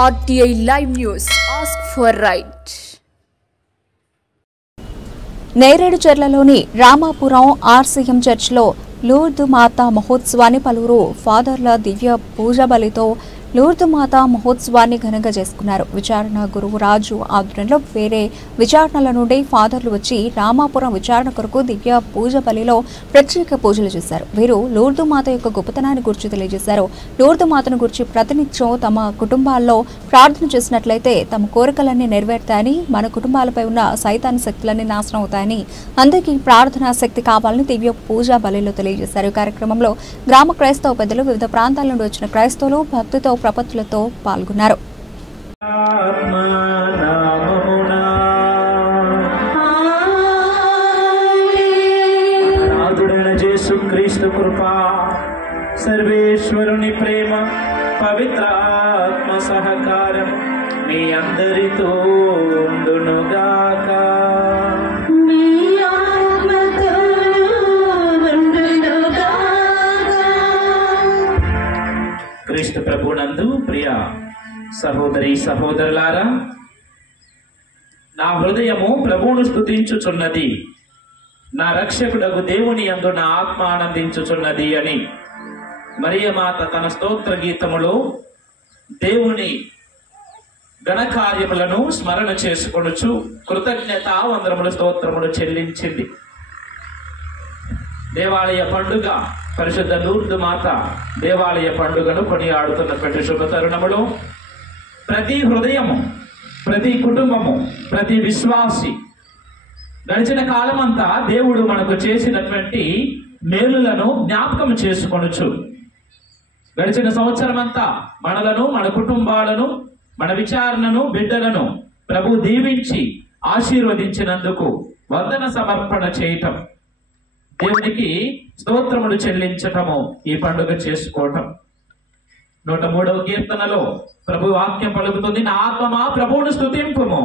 RTI Live News. Ask for right. నేరేడు చెర్లలోని Ramapuram RCM చర్చ్లో లూర్దు మాతా మహోత్సవాన్ని పలువురు ఫాదర్ల దివ్య పూజ బలితో లూర్దు మాతా మహోత్సవాన్ని ఘనంగా చేసుకున్నారు. విచారణ గురువు రాజు ఆధ్వర్యంలో వేరే విచారణల నుండి ఫాదర్లు వచ్చి రామాపురం విచారణ కొరకు దివ్య పూజ బలిలో ప్రత్యేక పూజలు చేశారు. వీరు లూర్దు మాత యొక్క గొప్పతనాన్ని గురించి తెలియజేశారు. లూర్దు మాతను గురించి ప్రతినిత్యం తమ కుటుంబాల్లో ప్రార్థన చేసినట్లయితే తమ కోరికలన్నీ నెరవేరుతాయని, మన కుటుంబాలపై ఉన్న సైతాన్ శక్తులన్నీ నాశనం అవుతాయని, అందరికీ ప్రార్థనా శక్తి కావాలని దివ్య పూజా బలిలో తెలియజేశారు. ఈ కార్యక్రమంలో గ్రామ క్రైస్తవ పెద్దలు, వివిధ ప్రాంతాల నుండి వచ్చిన క్రైస్తవులు భక్తితో ప్రపత్తులతో పాల్గొన్నారు. క్రీస్తు కృప, సర్వేశ్వరుని ప్రేమ, పవిత్రాత్మ సహకారం మీ అందరితో ఉండునుగాక. క్రీస్తు ప్రభునందు ప్రియ సహోదరి సహోదరులారా, నా హృదయము ప్రభువును స్తుతించుచున్నది, నా రక్షకుడగు దేవుని యందు నా ఆత్మ ఆనందించుచున్నది అని మరియమాత తన స్తోత్ర గీతములో దేవుని ఘనకార్యములను స్మరణ చేసుకొనుచు కృతజ్ఞతా వందనములు స్తోత్రములు చెల్లించింది. దేవాలయ పండుగ, పరిశుద్ధ లూర్దు మాత దేవాలయ పండుగను కొనియాడుతున్నటువంటి శుభ తరుణములో ప్రతి హృదయము, ప్రతి కుటుంబము, ప్రతి విశ్వాసి గడిచిన కాలమంతా దేవుడు మనకు చేసినటువంటి మేలులను జ్ఞాపకం చేసుకొనుచు, గడిచిన సంవత్సరం అంతా మనలను, మన కుటుంబాలను, మన విచారణను, బిడ్డలను ప్రభు దీవించి ఆశీర్వదించినందుకు వందన సమర్పణ చేయటం, దేవునికి స్తోత్రములు చెల్లించటము ఈ పండుగ చేసుకోవటం. 103వ కీర్తనలో ప్రభు వాక్యం పలుకుతుంది, నా ఆత్మమా ప్రభువును స్తుతింపుము,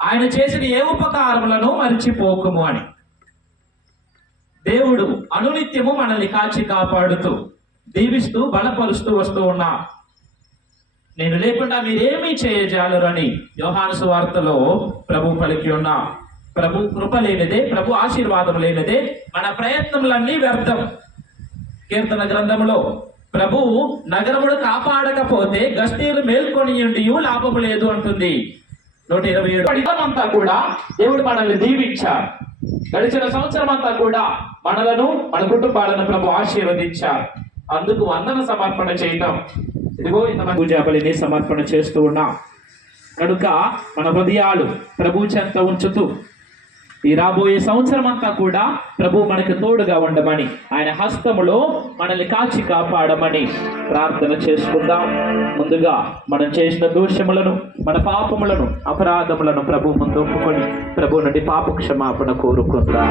ఆయన చేసిన ఏ ఉపకారములను మరిచిపోకుము అని. దేవుడు అనునిత్యము మనల్ని కాచి కాపాడుతూ దీవిస్తూ బలపరుస్తూ వస్తూ ఉన్నా. నేను లేకుండా మీరేమీ చేయజాలరని యోహాను సువార్తలో ప్రభు పలికి ఉన్నా. ప్రభు కృప లేనిదే, ప్రభు ఆశీర్వాదం లేనిదే మన ప్రయత్నములన్నీ వ్యర్థం. కీర్తన గ్రంథములో ప్రభు నగరమును కాపాడకపోతే గస్తీలు మేల్కొని లాభము లేదు అంటుంది. 127 అంతా కూడా దేవుడు మనల్ని దీవించారు. గడిచిన సంవత్సరం అంతా కూడా మనలను, మన కుటుంబాలను ప్రభు ఆశీర్వదించారు. అందుకు వందన సమర్పణ చేయటం, ఇదిగో ఇంత పూజా బలిని సమర్పణ చేస్తూ ఉన్నాం. కనుక మన హృదయాలు ప్రభు చెంత ఉంచుతూ ఈ రాబోయే సంవత్సరం అంతా కూడా ప్రభు మనకు తోడుగా ఉండమని, ఆయన హస్తములో మనల్ని కాచి కాపాడమని ప్రార్థన చేసుకుందాం. ముందుగా మనం చేసిన దోషములను, మన పాపములను, అపరాధములను ప్రభు ముందు ఒప్పుకొని ప్రభు నుండి పాప క్షమాపణ కోరుకుందాం.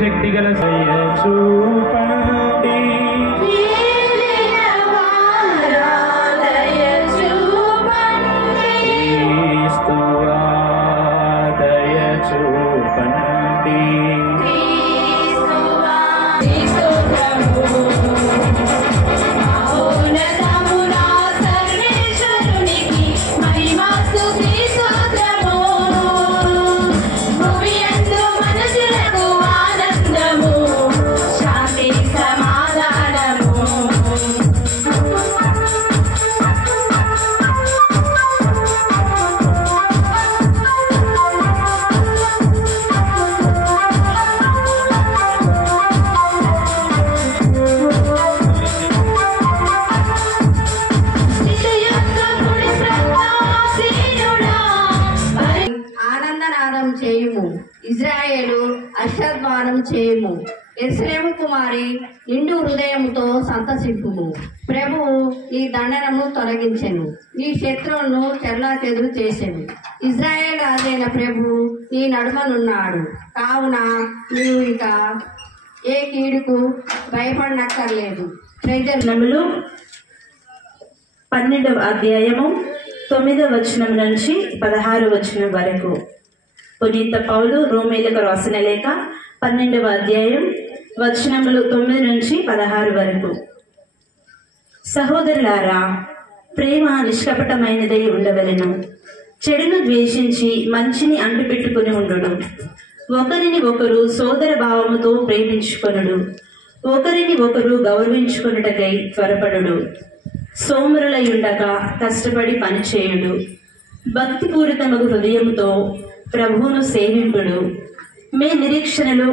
శక్తిగల మనసులకు ఆనందము, శాంతి సమాధానం వినుము. ఇజ్రాయేలు హర్షధ్వానం చేయుము. యెరూషలేము కుమారి నిండు హృదయముతో సంతసింపుము. ప్రభువు నీ దండనము తొలగించెను, నీ శత్రువులను చెల్లాచెదురు చేసెను. ఇజ్రాయేల్ రాజైన ప్రభువు నీ నడుమనున్నాడు కావున నీవు ఇక ఏ కీడుకు భయపడనక్కర్లేదు. నములు 12వ అధ్యాయము 9వ వచనం నుంచి 16వ వచనం వరకు. పునీత పౌలు రోమీయులకు రాసిన లేఖ 12వ అధ్యాయం వచనములు 9 నుంచి 16 వరకు. సహోదరులారా, ప్రేమ నిష్కపటమైనదై ఉండవలెను. చెడును ద్వేషించి మంచిని అంటుపెట్టుకుని ఉండుడు. ఒకరిని ఒకరు సోదర భావముతో ప్రేమించుకొనుడు. ఒకరిని ఒకరు గౌరవించుకొనుటకై త్వరపడుడు. సోమరులయుండక కష్టపడి పనిచేయుడు. భక్తిపూరితమగు హృదయముతో ప్రభువును సేవింపుడు. మీ నిరీక్షణలు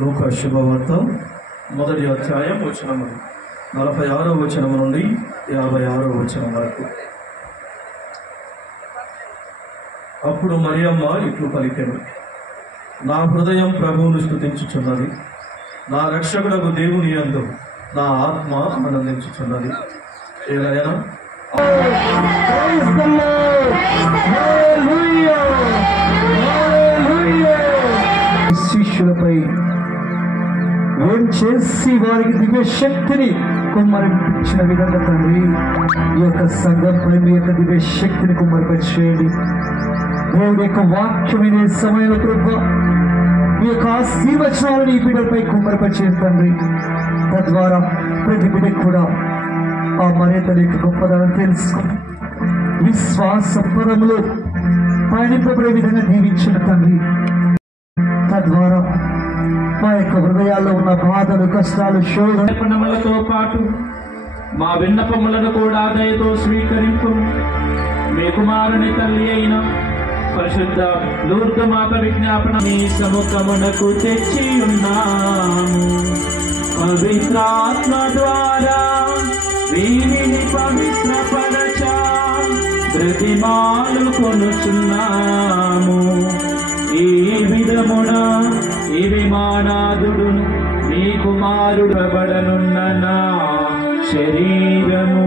లూకా శుభవార్త 1వ అధ్యాయం వచనము 46వ వచనం నుండి 56వ వచనం వరకు. అప్పుడు మరియమ్మ ఇట్లు పలికెను, నా హృదయం ప్రభువును స్తుతించుచున్నది, నా రక్షకుడకు దేవుని యందు నా ఆత్మ ఆనందించుచున్నది. ఏలైనా శిష్యులపై ఏం చేసి వారికి దివ్య శక్తిని కుమ్మరించిన విధంగా తండ్రి, ఈ యొక్క సంఘంపై మీ యొక్క దివ్య శక్తిని కుమ్మరిపరిచేయండి. దేవుడి యొక్క వాక్యం వినే సమయంలో ప్రభు మీ యొక్క ఆశీర్వచనాలను ఈ బిడ్డలపై కుమ్మరిపరిచేయండి తండ్రి. తద్వారా ప్రతి బిడ్డకు కూడా ఆ మర్యాద యొక్క గొప్పదనం తెలుసుకుని విశ్వాస పదములు పయనింపబడే విధంగా దీవించిన తండ్రి. తద్వారా మా యొక్క హృదయాల్లో ఉన్న బాధలు, కష్టాలు, శోధనలతో పాటు మా విన్నపములను కూడా దయతో స్వీకరింపు. మీ కుమారుని తల్లి అయిన పరిశుద్ధ లూర్దు మాత విజ్ఞాపన మీ సముఖమునకు తెచ్చి ఉన్నాము. పవిత్రాత్మ ద్వారా వీరిని పవిత్రపరచ ప్రతిమాలు కొనుచున్నాము. ఈ విధమున ఈ విమానాదుడును మీ కుమారుడు బడనున్న నా శరీరము